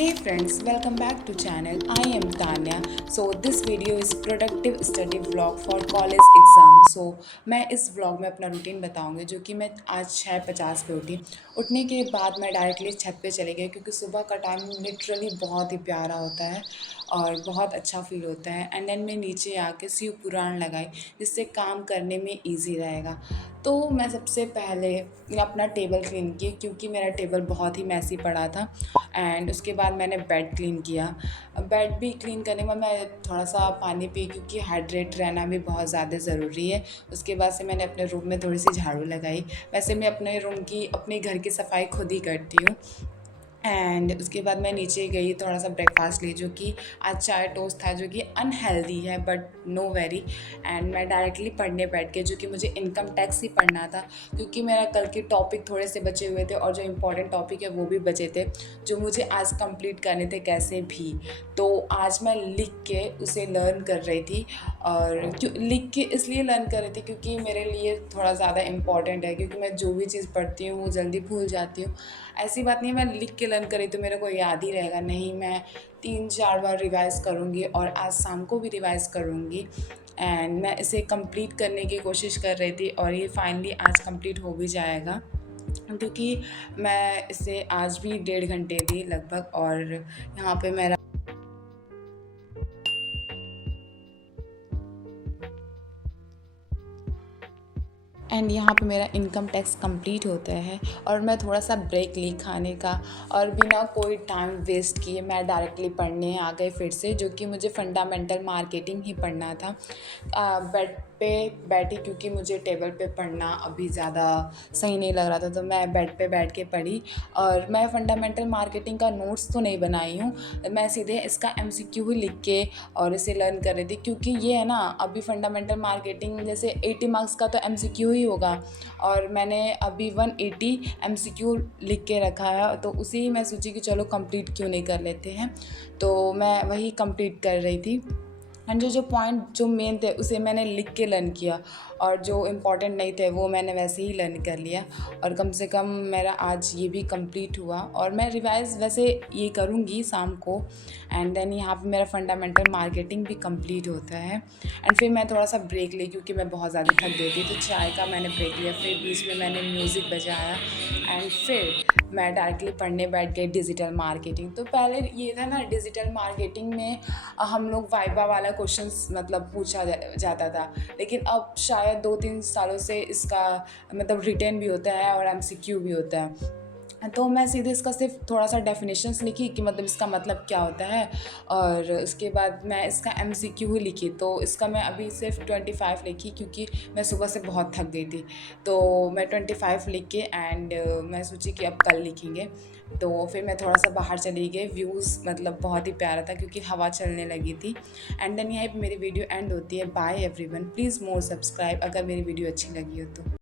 Hey friends, welcome back to channel. I am Tanya. So this video is productive study vlog for college exam. So मैं इस vlog में अपना routine बताऊंगी जो कि मैं आज 6:50 पे उठी। उठने के बाद मैं डायरेक्टली छत पे चली गई क्योंकि सुबह का टाइम लिटरली बहुत ही प्यारा होता है और बहुत अच्छा फील होता है। एंड देन मैं नीचे आके शिव पुराण लगाई जिससे काम करने में ईजी रहेगा। तो मैं सबसे पहले अपना टेबल क्लीन की क्योंकि मेरा टेबल बहुत ही मैसी पड़ा था। एंड उसके बाद मैंने बेड क्लीन किया। बेड भी क्लीन करने में मैं थोड़ा सा पानी पी क्योंकि हाइड्रेट रहना भी बहुत ज़्यादा ज़रूरी है। उसके बाद से मैंने अपने रूम में थोड़ी सी झाड़ू लगाई। वैसे मैं अपने रूम की अपने घर की सफाई खुद ही करती हूँ। एंड उसके बाद मैं नीचे गई, थोड़ा सा ब्रेकफास्ट ली जो कि आज चाय टोस्ट था जो कि अनहेल्दी है बट नो वेरी। एंड मैं डायरेक्टली पढ़ने बैठ गई जो कि मुझे इनकम टैक्स ही पढ़ना था क्योंकि मेरा कल के टॉपिक थोड़े से बचे हुए थे और जो इम्पोर्टेंट टॉपिक है वो भी बचे थे जो मुझे आज कंप्लीट करने थे कैसे भी। तो आज मैं लिख के उसे लर्न कर रही थी। और क्यों लिख के इसलिए लर्न कर रही थी क्योंकि मेरे लिए थोड़ा ज़्यादा इम्पॉर्टेंट है क्योंकि मैं जो भी चीज़ पढ़ती हूँ वो जल्दी भूल जाती हूँ। ऐसी बात नहीं है मैं लिख के लर्न करी तो मेरे को याद ही रहेगा, नहीं, मैं 3-4 बार रिवाइज़ करूँगी और आज शाम को भी रिवाइज़ करूँगी। एंड मैं इसे कंप्लीट करने की कोशिश कर रही थी और ये फाइनली आज कंप्लीट हो भी जाएगा क्योंकि मैं इसे आज भी 1.5 घंटे दी लगभग। और यहाँ पे मेरा एंड यहाँ पे मेरा इनकम टैक्स कंप्लीट होता है और मैं थोड़ा सा ब्रेक ली खाने का और बिना कोई टाइम वेस्ट किए मैं डायरेक्टली पढ़ने आ गई फिर से जो कि मुझे फंडामेंटल मार्केटिंग ही पढ़ना था। बेड पे बैठी क्योंकि मुझे टेबल पे पढ़ना अभी ज़्यादा सही नहीं लग रहा था तो मैं बेड पे बैठ के पढ़ी। और मैं फंडामेंटल मार्केटिंग का नोट्स तो नहीं बनाई हूँ, मैं सीधे इसका एमसीक्यू ही लिख के और इसे लर्न कर रही थी क्योंकि ये है ना, अभी फंडामेंटल मार्केटिंग जैसे 80 मार्क्स का तो एमसीक्यू ही होगा और मैंने अभी 180 एमसीक्यू लिख के रखा है तो उसी मैं सोची कि चलो कंप्लीट क्यों नहीं कर लेते हैं। तो मैं वही कंप्लीट कर रही थी एंड जो जो पॉइंट जो मेन थे उसे मैंने लिख के लर्न किया और जो इम्पोर्टेंट नहीं थे वो मैंने वैसे ही लर्न कर लिया। और कम से कम मेरा आज ये भी कंप्लीट हुआ और मैं रिवाइज़ वैसे ये करूँगी शाम को। एंड देन यहाँ पे मेरा फंडामेंटल मार्केटिंग भी कंप्लीट होता है। एंड फिर मैं थोड़ा सा ब्रेक ली क्योंकि मैं बहुत ज़्यादा थक गई थी तो चाय का मैंने ब्रेक लिया, फिर बीच में मैंने म्यूज़िक बजाया एंड फिर मैं डायरेक्टली पढ़ने बैठ गई डिजिटल मार्केटिंग। तो पहले ये था ना, डिजिटल मार्केटिंग में हम लोग वाइवा वाला क्वेश्चंस मतलब पूछा जाता था, लेकिन अब शायद 2-3 सालों से इसका मतलब रिटन भी होता है और एमसीक्यू भी होता है। तो मैं सीधे इसका सिर्फ थोड़ा सा डेफिनेशंस लिखी कि मतलब इसका मतलब क्या होता है और उसके बाद मैं इसका एमसीक्यू ही लिखी। तो इसका मैं अभी सिर्फ 25 लिखी क्योंकि मैं सुबह से बहुत थक गई थी तो मैं 25 लिख के एंड मैं सोची कि अब कल लिखेंगे। तो फिर मैं थोड़ा सा बाहर चली गई, व्यूज़ मतलब बहुत ही प्यारा था क्योंकि हवा चलने लगी थी। एंड देन यहीं पे मेरी वीडियो एंड होती है। Bye everyone, please more subscribe अगर मेरी वीडियो अच्छी लगी हो तो।